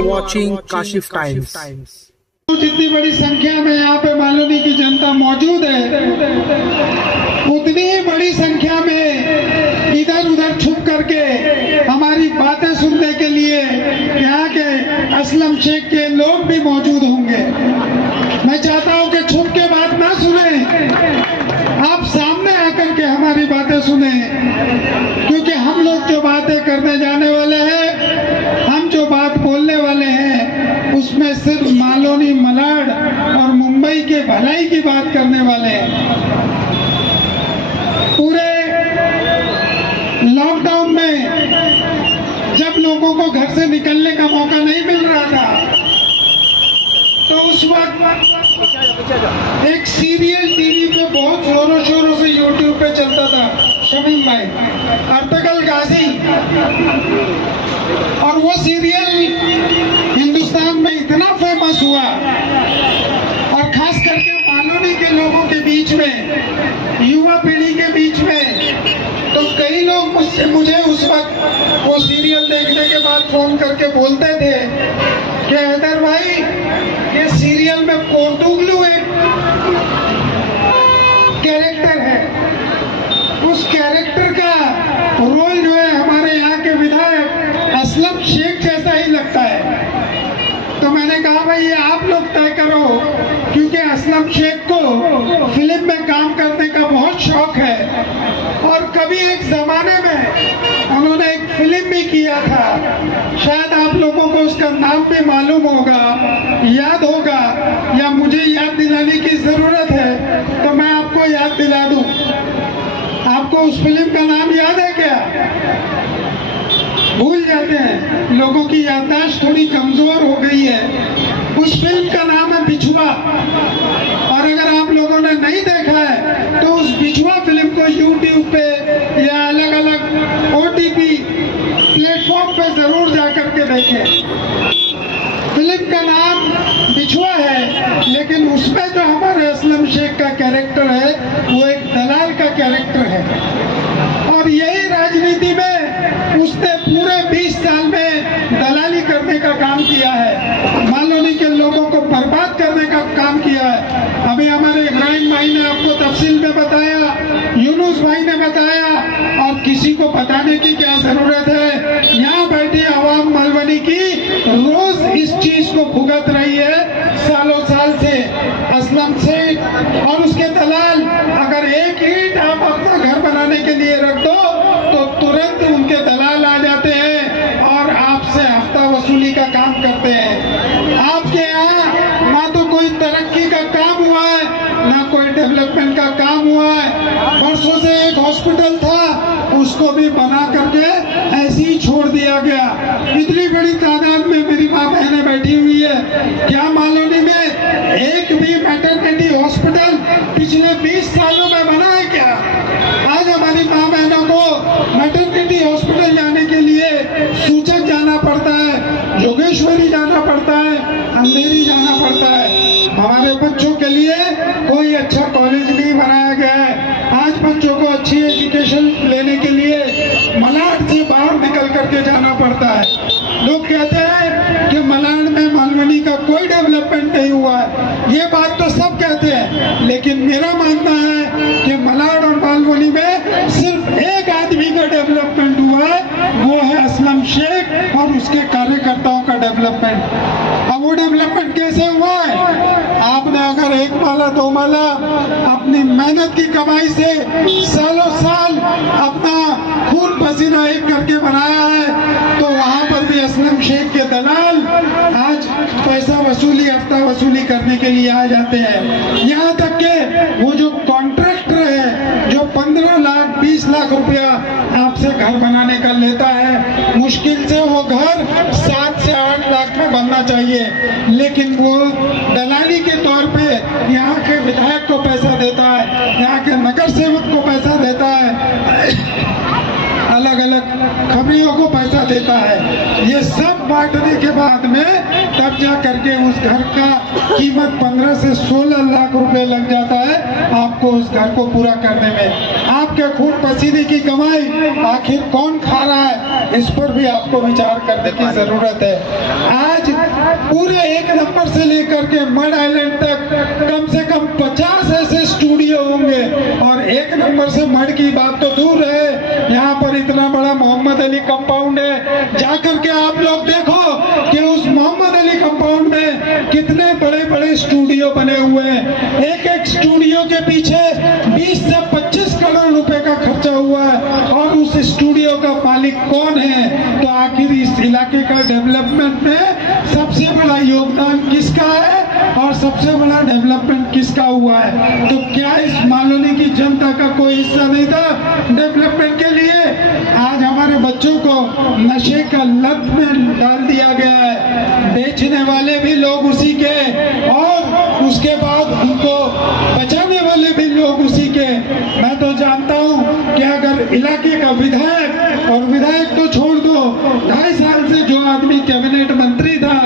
are watching Kashif Times. जितनी बड़ी संख्या में यहाँ पे मालूनी की जनता मौजूद है, उतनी ही बड़ी संख्या में इधर उधर छुप करके हमारी बातें सुनने के लिए यहाँ के असलम शेख के लोग भी मौजूद होंगे। मैं चाहता हूँ कि छुप के बात ना सुने, आप सामने आकर के हमारी बातें सुने, क्योंकि हम लोग जो बातें करने जाने वाले हैं, हम जो बात बोलने वाले हैं, उसमें सिर्फ मालौनी, मलाड और मुंबई के भलाई की बात करने वाले हैं। पूरे लॉकडाउन में जब लोगों को घर से निकलने का मौका नहीं मिल रहा था, तो उस वक्त एक सीरियल टीवी पे बहुत जोरों शोरों से यूट्यूब पे चलता था, शमीम भाई, अर्तगल गाजी, और वो सीरियल हिंदुस्तान में इतना फेमस हुआ, और खास करके मालौनी के लोगों के बीच में, युवा पीढ़ी के बीच में, तो कई लोग मुझे उस वक्त वो सीरियल देखने के बाद फोन करके बोलते थे कि हैदर भाई, ये सीरियल में पोर्टुगलू एक कैरेक्टर है, उस कैरेक्टर का रोल जो है हमारे यहाँ के विधायक असलम शेख जैसा ही लगता है। तो मैंने कहा भाई ये आप लोग तय करो, क्योंकि असलम शेख को फिल्म में काम करने का बहुत शौक है, और कभी एक जमाने में उन्होंने एक फिल्म भी किया था, शायद आप लोगों को उसका नाम भी मालूम होगा, याद होगा, या मुझे याद दिलाने की जरूरत है तो मैं आपको याद दिला दूं। आपको उस फिल्म का नाम याद है क्या? भूल जाते हैं, लोगों की याददाश्त थोड़ी कमजोर हो गई है। उस फिल्म का नाम है बिछुआ, और अगर आप लोगों ने नहीं देखा है तो उस बिछुआ फिल्म को यूट्यूब पे या अलग अलग OTT प्लेटफॉर्म पे जरूर जाकर के देखें। फिल्म का नाम बिछुआ है, लेकिन उसमें जो हमारे असलम शेख का कैरेक्टर है वो एक दलाल का कैरेक्टर है, और यही राजनीति में उसने पूरे 20 साल में दलाली करने का काम किया है, मालौनी के लोगों को बर्बाद करने का काम किया है। अभी हमारे इब्राहिम भाई ने आपको तफसील में बताया, यूनुस भाई ने बताया, और किसी को बताने की क्या जरूरत है। यहाँ बैठी आवाम मालवनी की रोज इस चीज को भुगत रही है, सालों साल से। असलम शेख और उसके दलाल, अगर एक ईंट आप अपना घर बनाने के लिए रख दो तो तुरंत उनके दलाल आ जाते हैं और आपसे हफ्ता वसूली का काम करते हैं। आपके यहाँ ना तो कोई तरक्की का काम हुआ है, ना कोई डेवलपमेंट का काम हुआ है। वर्षों से एक हॉस्पिटल था, उसको भी बना करके ऐसे ही छोड़ दिया गया। इतनी बड़ी तादाद में मेरी माँ बहनें बैठी हुई है, क्या मालौनी में एक भी मैटरनिटी हॉस्पिटल पिछले 20 सालों में बना है क्या? आज हमारी माँ बहनों को मैटरनिटी हॉस्पिटल जाने के लिए सूचक जाना पड़ता है, जोगेश्वरी जाना पड़ता है, अंधेरी जाना पड़ता है। हमारे बच्चों के लिए कोई अच्छा कॉलेज नहीं बनाया गया है। आज बच्चों को अच्छी एजुकेशन लेने के लिए मलाड से बाहर निकल करके जाना पड़ता है। लोग कहते हैं कि मलाड में मालवनी का कोई डेवलपमेंट नहीं हुआ है, ये बात तो सब कहते हैं, लेकिन मेरा मानना है कि मलाड और मालवनी में सिर्फ एक आदमी का डेवलपमेंट हुआ है, वो है असलम शेख और उसके कार्यकर्ताओं का डेवलपमेंट। अब वो डेवलपमेंट कैसे हुआ है? आपने अगर एक माला दो माला अपनी मेहनत की कमाई से सालों साल अपना खून पसीना एक करके बनाया है, तो वहां पर भी असलम शेख के दलाल आज पैसा वसूली, हफ्ता वसूली करने के लिए आ जाते हैं। यहाँ तक के वो जो कॉन्ट्रैक्टर है, जो 15 लाख 20 लाख रुपया आपसे घर बनाने का लेता है, मुश्किल से वो घर 7 से 8 लाख में बनना चाहिए, लेकिन वो दलाली के तौर पे यहाँ के विधायक को पैसा देता है, यहाँ के नगर सेवक को पैसा देता है, अलग अलग खबरियों को पैसा देता है। ये सब बांटने के बाद में तब जा करके उस घर का कीमत 15 से 16 लाख रुपए लग जाता है आपको उस घर को पूरा करने में। आप आपके खून पसीने की कमाई आखिर कौन खा रहा है, इस पर भी आपको विचार करने की जरूरत है। आज पूरे 1 नंबर से लेकर के मड आइलैंड तक कम से कम 50 ऐसे स्टूडियो होंगे, और 1 नंबर से मड की बात तो दूर है, यहाँ पर इतना बड़ा मोहम्मद अली कंपाउंड है। जाकर के आप लोग देखो कि उस मोहम्मद अली कंपाउंड में कितने बड़े बड़े स्टूडियो बने हुए हैं। एक एक स्टूडियो के पीछे 20 से 25 करोड़ रुपए का खर्चा हुआ है, और उस स्टूडियो का मालिक कौन है? तो आखिर इस इलाके का डेवलपमेंट में सबसे बड़ा योगदान किसका है और सबसे बड़ा डेवलपमेंट किसका हुआ है? तो क्या इस मालोनी की जनता का कोई हिस्सा नहीं था डेवलपमेंट के लिए? आज हमारे बच्चों को नशे का लत में डाल दिया गया है, बेचने वाले भी लोग उसी के, और उसके बाद उनको बचाने वाले भी लोग उसी के। मैं तो जानता हूं कि अगर इलाके का विधायक, और विधायक तो छोड़ दो, 2.5 साल से जो आदमी कैबिनेट मंत्री था,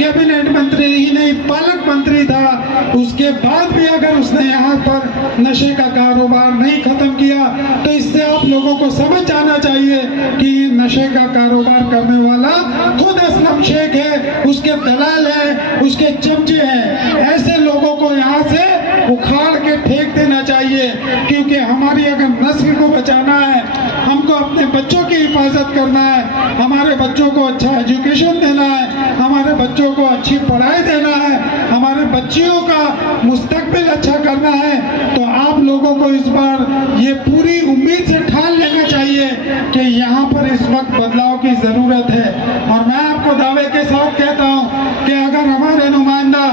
कैबिनेट मंत्री ही नहीं पालक मंत्री था, उसके बाद भी अगर उसने यहाँ पर नशे का कारोबार नहीं खत्म किया, तो इससे आप लोगों को समझ आना चाहिए कि नशे का कारोबार करने वाला खुद असलम शेख है, उसके दलाल है, उसके चमचे हैं। ऐसे लोगों को यहाँ से उखाड़ के फेंक देना चाहिए, क्योंकि हमारी अगर नस्ल को बचाना है, हमको अपने बच्चों की हिफाजत करना है, हमारे बच्चों को अच्छा एजुकेशन देना है, हमारे बच्चों को अच्छी पढ़ाई देना है, हमारे बच्चियों का मुस्तकबिल अच्छा करना है, तो आप लोगों को इस बार ये पूरी उम्मीद से ठान लेना चाहिए कि यहाँ पर इस वक्त बदलाव की जरूरत है। और मैं आपको दावे के साथ कहता हूँ कि अगर हमारे नुमाइंदा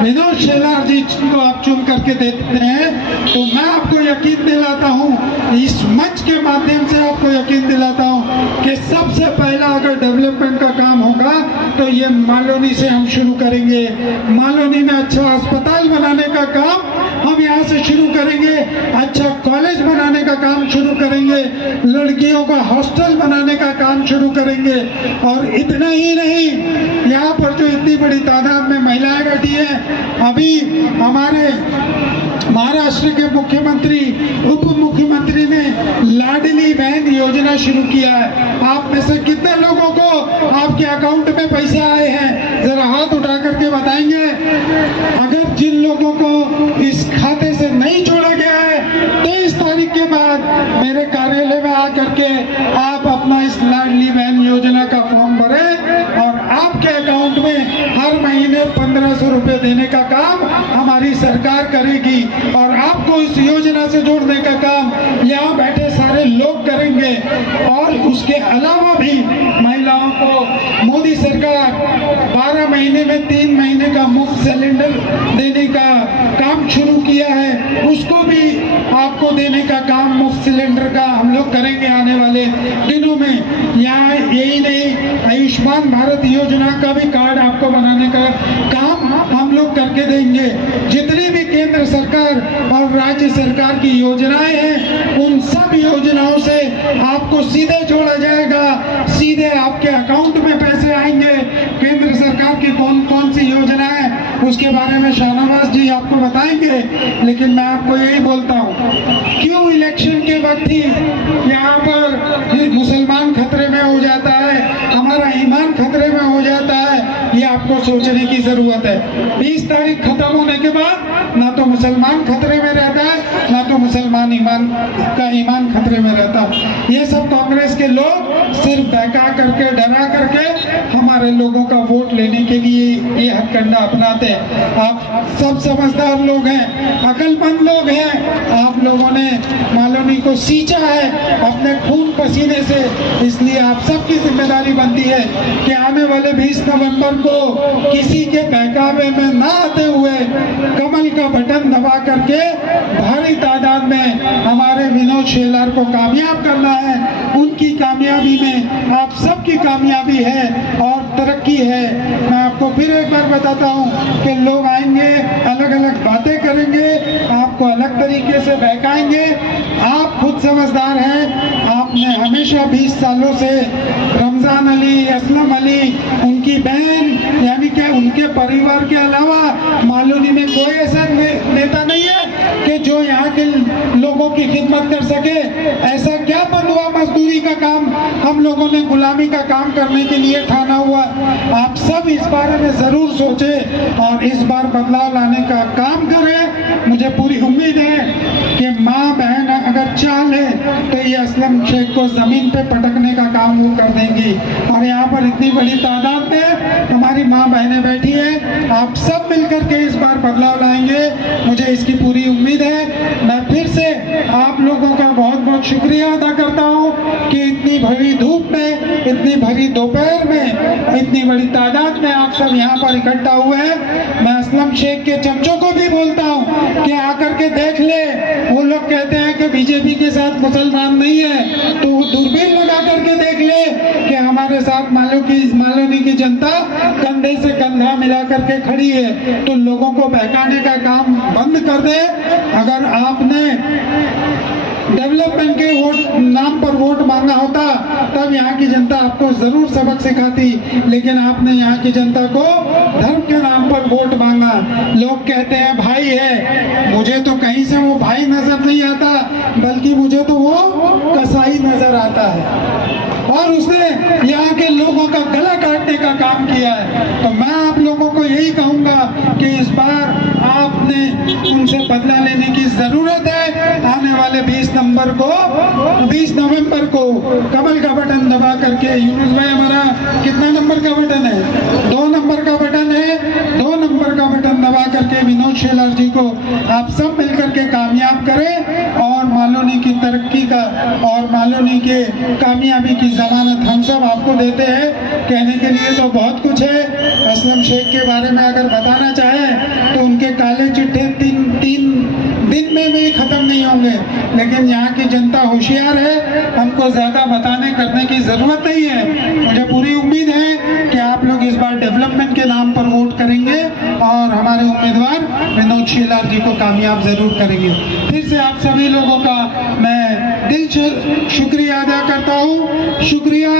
विनोद शेलार जी को आप चुन करके देते हैं, तो मैं आपको यकीन दिलाता हूँ, इस मंच के माध्यम से आपको यकीन दिलाता हूँ कि सबसे पहला अगर डेवलपमेंट का काम होगा तो ये मालोनी से हम शुरू करेंगे। मालोनी में अच्छा अस्पताल बनाने का काम हम यहाँ से शुरू करेंगे, अच्छा कॉलेज बनाने का काम शुरू करेंगे, लड़कियों का हॉस्टल बनाने का काम शुरू करेंगे। और इतना ही नहीं, यहाँ पर जो इतनी बड़ी तादाद में महिलाएं बैठी हैं, अभी हमारे महाराष्ट्र के मुख्यमंत्री, उप मुख्यमंत्री ने लाडली बहन योजना शुरू किया है। आप में से कितने लोगों को आपके अकाउंट में पैसे आए हैं? जरा हाथ उठा करके बताएंगे। अगर जिन लोगों को इस खाते से नहीं जोड़ा गया है, 23 तारीख के बाद मेरे कार्यालय में आकर के आप अपना इस लाडली बहन योजना का फॉर्म भरें, और आपके अकाउंट में हर महीने 1500 रुपए देने का काम हमारी सरकार करेगी, और आपको इस योजना से जोड़ने का काम यहाँ बैठे सारे लोग करेंगे। और उसके अलावा भी महिलाओं को मोदी सरकार 12 महीने में 3 महीने का मुफ्त सिलेंडर देने का काम शुरू किया है, उसको भी आपको देने का काम मुफ्त सिलेंडर का हम लोग करेंगे आने वाले दिनों में। यहाँ यही नहीं, आयुष्मान भारत योजना का भी कार्ड आपको बनाने का काम हम लोग करके देंगे। जितनी भी केंद्र सरकार और राज्य सरकार की योजनाएं हैं, उन सब योजनाओं से आपको सीधे जोड़ा जाएगा, सीधे आपके अकाउंट में पैसे आएंगे। केंद्र सरकार की कौन कौन सी योजना है उसके बारे में शाहनवाज जी आपको बताएंगे, लेकिन मैं आपको यही बोलता हूँ, क्यों इलेक्शन के वक्त ही यहाँ पर मुसलमान खतरे में हो जाता है, हमारा ईमान खतरे में हो जाता है, ये आपको सोचने की जरूरत है। 20 तारीख खत्म होने के बाद ना तो मुसलमान खतरे में रहता है, ना तो मुसलमान ईमान खतरे में रहता है। ये सब कांग्रेस के लोग सिर्फ बहका करके, डरा करके हमारे लोगों का वोट लेने के लिए ये हथकंडा अपनाते हैं। आप सब समझदार लोग हैं, अकलमंद लोग हैं, आप लोगों ने मालोनी को सींचा है अपने खून पसीने से, इसलिए आप सबकी जिम्मेदारी बनती है कि आने वाले 20 नवंबर को किसी के बहकावे में ना आते हुए कमल का बटन दबा करके भारी तादाद में हमारे विनोद शेलार को कामयाब करना है। उनकी कामयाबी में आप सबकी कामयाबी है और तरक्की है। मैं आपको फिर एक बार बताता हूँ कि लोग आएंगे, अलग अलग बातें करेंगे, आपको अलग तरीके से बहकाएंगे। आप खुद समझदार हैं, आपने हमेशा 20 सालों से रमजान अली, असलम अली, उनकी बहन यानी कि उनके परिवार के अलावा मालोनी में कोई ऐसा नेता नहीं है कि जो यहाँ के लोगों की खिदमत कर सके। ऐसा क्या बंधुआ मजदूरी का काम हम लोगों ने गुलामी का काम करने के लिए ठाना हुआ। आप सब इस बारे में जरूर सोचें और इस बार बदलाव लाने का काम करें। मुझे पूरी उम्मीद है कि माँ बहन अगर चाहे तो ये असलम शेख को जमीन पे पटकने का काम वो कर देंगी। और यहाँ पर इतनी बड़ी तादाद में हमारी माँ बहनें बैठी है, आप सब मिलकर के इस बार बदलाव लाएंगे, मुझे इसकी पूरी उम्मीद है। मैं फिर से आप लोगों का बहुत बहुत शुक्रिया अदा करता हूँ कि इतनी भरी धूप में, इतनी भरी दोपहर में, इतनी बड़ी तादाद में आप सब यहाँ पर इकट्ठा हुए हैं। मैं असलम शेख के चमचों को भी बोलता हूँ कि आकर के देख ले। वो लोग कहते हैं कि बीजेपी के साथ मुसलमान नहीं है, तो वो दूरबीन लगा करके देख ले कि हमारे साथ मालोनी की जनता कंधे से कंधा मिला करके खड़ी है। तो लोगों को बहकाने का काम बंद कर दे। अगर आपने डेवलपमेंट के नाम पर वोट मांगा होता तब यहाँ की जनता आपको जरूर सबक सिखाती, लेकिन आपने यहाँ की जनता को धर्म के नाम पर वोट मांगा। लोग कहते हैं भाई है, मुझे तो कहीं से वो भाई नजर नहीं आता, बल्कि मुझे तो वो कसाई नजर आता है और उसने यहाँ के लोगों का गला काटने का काम किया है। तो मैं आप लोगों को यही कहूँगा कि इस बार आपने उनसे बदला लेने की जरूरत है। आने वाले 20 नवंबर को कमल का बटन दबा करके, यूनुस भाई हमारा कितना नंबर का बटन है? 2 नंबर का बटन है। 2 नंबर का बटन दबा करके विनोद शेलार जी को आप सब मिलकर के कामयाब करें और मालोनी की तरक्की का और मालोनी के कामयाबी की जमानत हम सब आपको देते हैं। कहने के लिए तो बहुत कुछ है। असलम शेख के बारे में अगर बताना चाहे तो उनके काले चिट्ठे तीन दिन में भी खत्म नहीं होंगे, लेकिन यहाँ की जनता होशियार है, हमको ज्यादा बताने करने की जरूरत नहीं है। मुझे पूरी उम्मीद है कि आप लोग इस बार डेवलपमेंट के नाम पर वोट करेंगे और हमारे उम्मीदवार विनोद शेलार जी को कामयाब जरूर करेंगे। फिर से आप सभी लोगों का मैं दिल से शुक्रिया अदा करता हूँ। शुक्रिया।